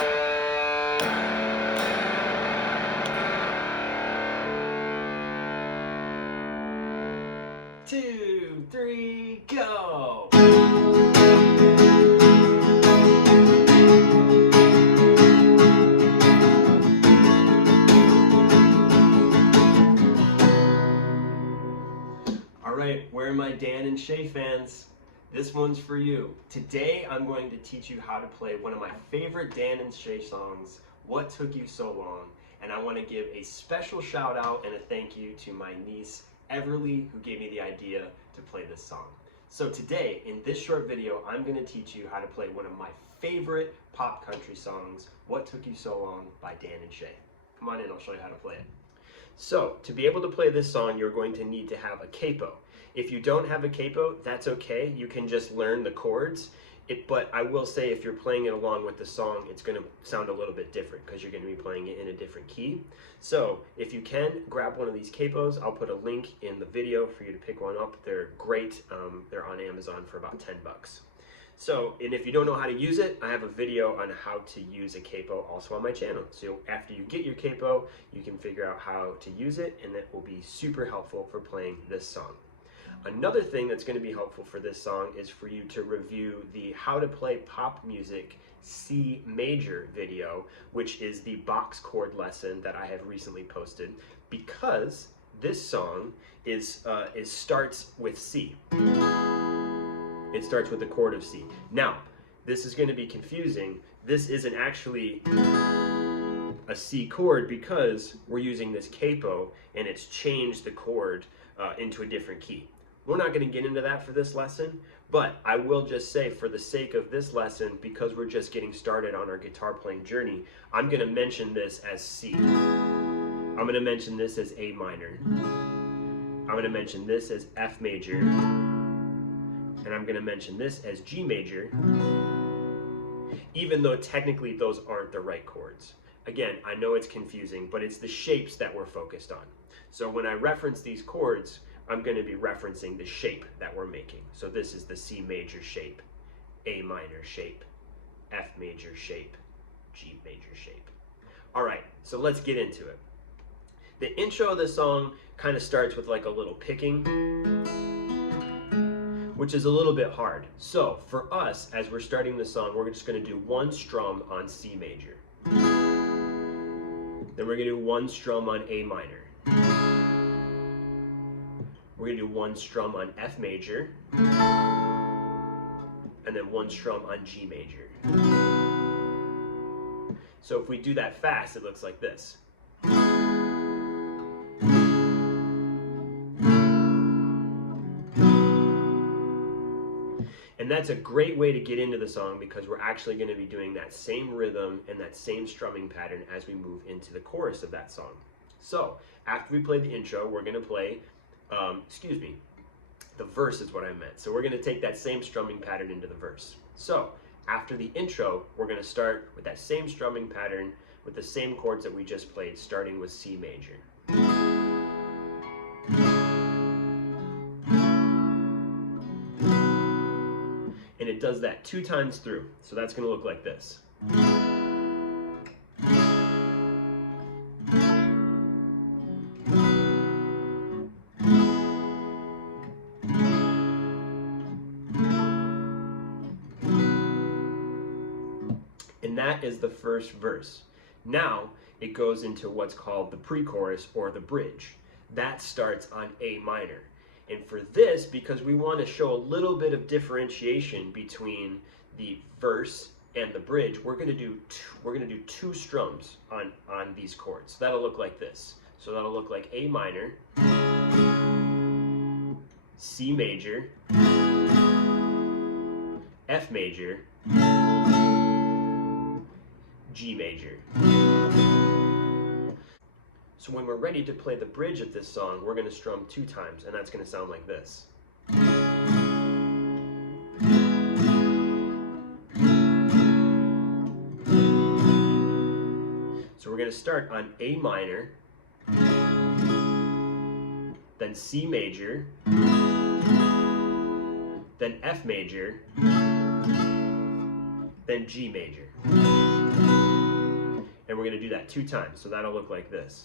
Two, three, go! Alright, where are my Dan and Shay fans? This one's for you. Today I'm going to teach you how to play one of my favorite Dan and Shay songs, What Took You So Long? And I want to give a special shout out and a thank you to my niece Everly, who gave me the idea to play this song. So today, in this short video, I'm going to teach you how to play one of my favorite pop country songs, What Took You So Long by Dan and Shay. Come on in, I'll show you how to play it. So, to be able to play this song, you're going to need to have a capo. If you don't have a capo, that's okay. You can just learn the chords. But I will say, if you're playing it along with the song, it's going to sound a little bit different because you're going to be playing it in a different key. So, if you can, grab one of these capos. I'll put a link in the video for you to pick one up. They're great. They're on Amazon for about 10 bucks. So, and if you don't know how to use it, I have a video on how to use a capo also on my channel. So after you get your capo, you can figure out how to use it, and it will be super helpful for playing this song. Another thing that's going to be helpful for this song is for you to review the How to Play Pop Music C Major video, which is the box chord lesson that I have recently posted, because this song starts with C. It starts with the chord of C. Now, this is going to be confusing. This isn't actually a C chord because we're using this capo and it's changed the chord into a different key. We're not going to get into that for this lesson, but I will just say, for the sake of this lesson, because we're just getting started on our guitar playing journey, I'm going to mention this as C. I'm going to mention this as A minor. I'm going to mention this as F major. And I'm going to mention this as G major, even though technically those aren't the right chords. Again, I know it's confusing, but it's the shapes that we're focused on. So when I reference these chords, I'm going to be referencing the shape that we're making. So this is the C major shape, A minor shape, F major shape, G major shape. All right, so let's get into it. The intro of the song kind of starts with like a little picking, which is a little bit hard. So for us, as we're starting the song, we're just going to do one strum on C major. Then we're going to do one strum on A minor. We're going to do one strum on F major. And then one strum on G major. So if we do that fast, it looks like this. And that's a great way to get into the song because we're actually going to be doing that same rhythm and that same strumming pattern as we move into the chorus of that song. So after we play the intro, we're going to play, the verse is what I meant. So we're going to take that same strumming pattern into the verse. So after the intro, we're going to start with that same strumming pattern with the same chords that we just played, starting with C major. And it does that 2 times through. So that's going to look like this. And that is the first verse. Now it goes into what's called the pre-chorus or the bridge. That starts on A minor. And for this, because we want to show a little bit of differentiation between the verse and the bridge, we're going to do 2 strums on these chords. So that'll look like this. So that'll look like A minor, C major, F major, G major. So when we're ready to play the bridge of this song, we're going to strum 2 times, and that's going to sound like this. So we're going to start on A minor, then C major, then F major, then G major. And we're going to do that 2 times, so that'll look like this.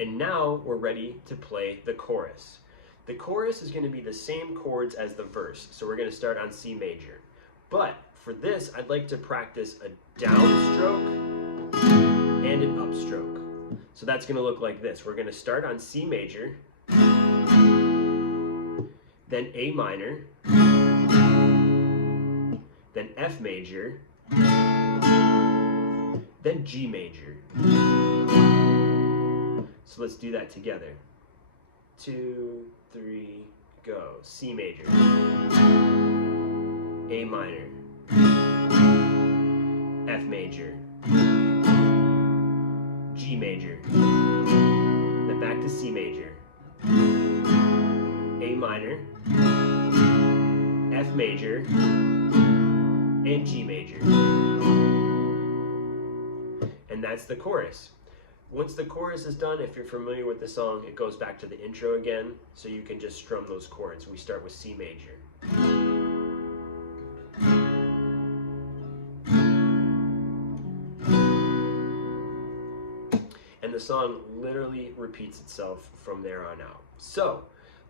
And now we're ready to play the chorus. The chorus is going to be the same chords as the verse, so we're going to start on C major. But for this, I'd like to practice a downstroke and an upstroke. So that's going to look like this. We're going to start on C major, then A minor, then F major, then G major. So let's do that together. 2, 3, go. C major, A minor, F major, G major, then back to C major, A minor, F major, and G major. And that's the chorus. Once the chorus is done, if you're familiar with the song, it goes back to the intro again, so you can just strum those chords. We start with C major. And the song literally repeats itself from there on out. So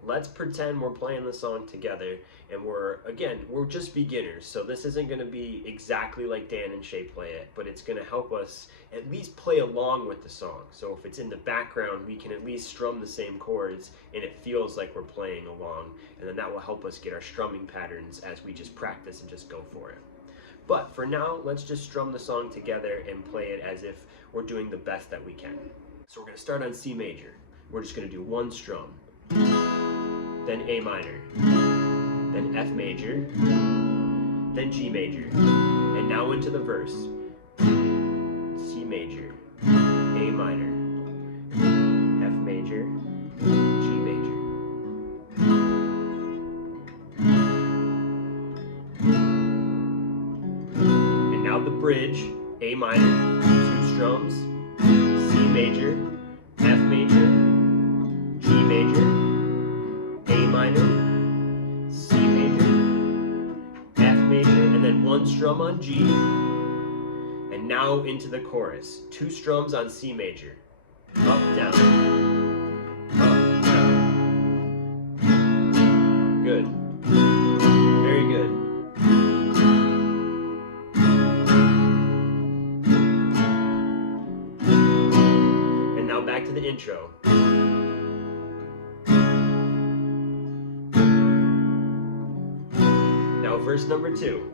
let's pretend we're playing the song together, and we're just beginners, so this isn't going to be exactly like Dan and Shay play it, but it's going to help us at least play along with the song. So if it's in the background, we can at least strum the same chords, and it feels like we're playing along, and then that will help us get our strumming patterns as we just practice and just go for it. But for now, let's just strum the song together and play it as if we're doing the best that we can. So we're going to start on C major. We're just going to do 1 strum, then A minor, then F major, then G major, and now into the verse. C major, A minor, F major, G major. And now the bridge, A minor, 2 strums, C major, F major, G major, A minor, C major, F major, and then 1 strum on G. And now into the chorus. 2 strums on C major. Up, down. Up, down. Good. Very good. And now back to the intro. Now verse number 2.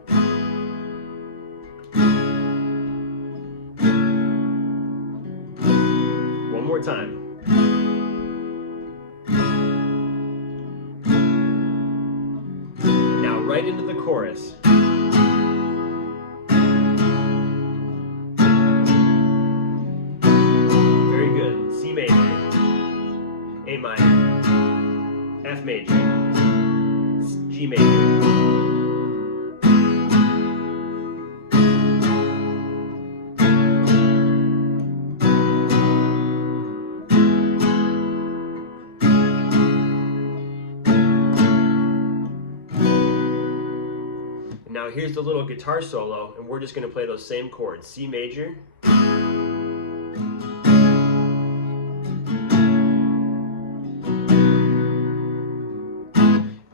One more time. Now right into the chorus. Very good. C major, A minor, F major, G major. Now here's the little guitar solo, and we're just going to play those same chords. C major,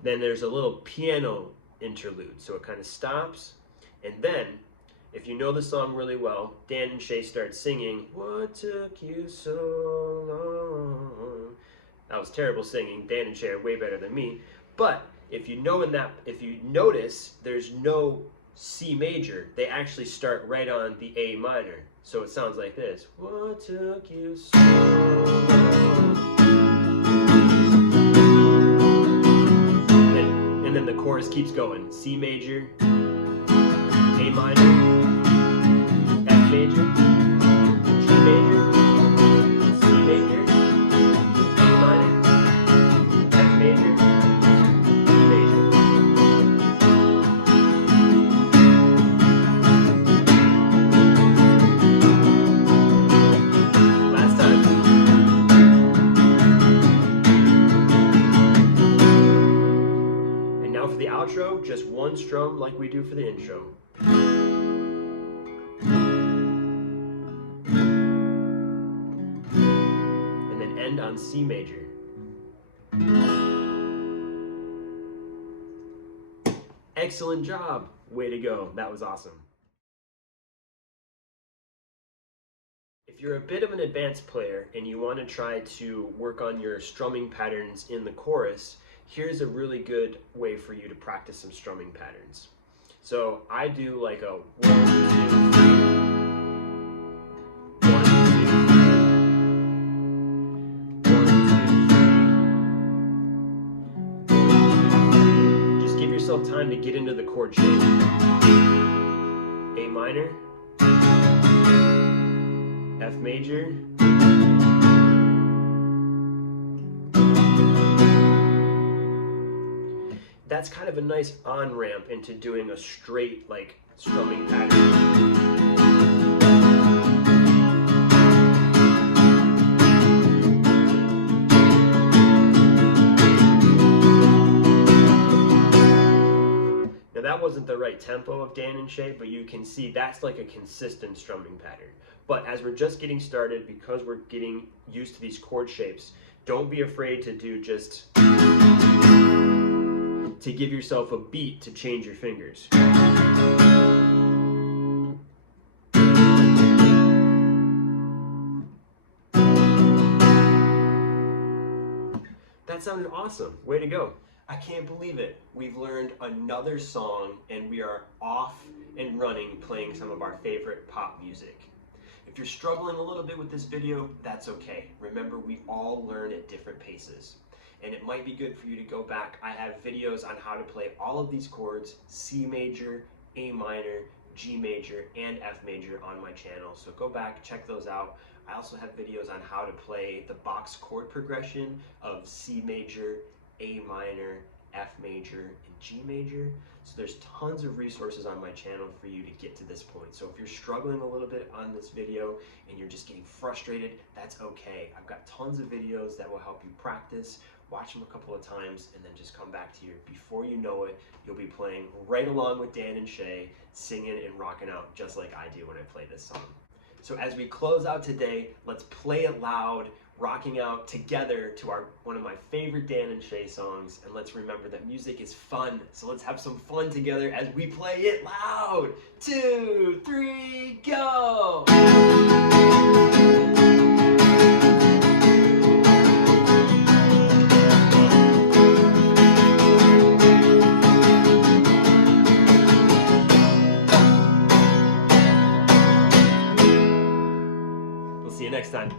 then there's a little piano interlude, so it kind of stops, and then, if you know the song really well, Dan and Shay start singing, "What took you so long?" That was terrible singing. Dan and Shay are way better than me, but if you notice, there's no C major. They actually start right on the A minor. So it sounds like this. What took you so long? And then the chorus keeps going. C major, A minor, F major, G major, C major, A minor, F major, for the intro. And then end on C major. Excellent job. Way to go. That was awesome. If you're a bit of an advanced player and you want to try to work on your strumming patterns in the chorus, here's a really good way for you to practice some strumming patterns. So I do like a 1, 2, 3, 1, 2, 3, 1, 2, 3. Just give yourself time to get into the chord shape. A minor, F major, that's kind of a nice on-ramp into doing a straight, like, strumming pattern. Now that wasn't the right tempo of Dan and Shay, but you can see that's like a consistent strumming pattern. But as we're just getting started, because we're getting used to these chord shapes, don't be afraid to do just to give yourself a beat to change your fingers. That sounded awesome. Way to go. I can't believe it. We've learned another song and we are off and running playing some of our favorite pop music. If you're struggling a little bit with this video, that's okay. Remember, we all learn at different paces. And it might be good for you to go back. I have videos on how to play all of these chords, C major, A minor, G major, and F major on my channel. So go back, check those out. I also have videos on how to play the box chord progression of C major, A minor, F major, and G major. So there's tons of resources on my channel for you to get to this point. So if you're struggling a little bit on this video and you're just getting frustrated, that's okay. I've got tons of videos that will help you practice. Watch them a couple of times and then just come back to you. Before you know it, you'll be playing right along with Dan and Shay, singing and rocking out just like I do when I play this song. So as we close out today, let's play it loud, rocking out together to one of my favorite Dan and Shay songs. And let's remember that music is fun. So let's have some fun together as we play it loud. 2, 3, go! See you next time.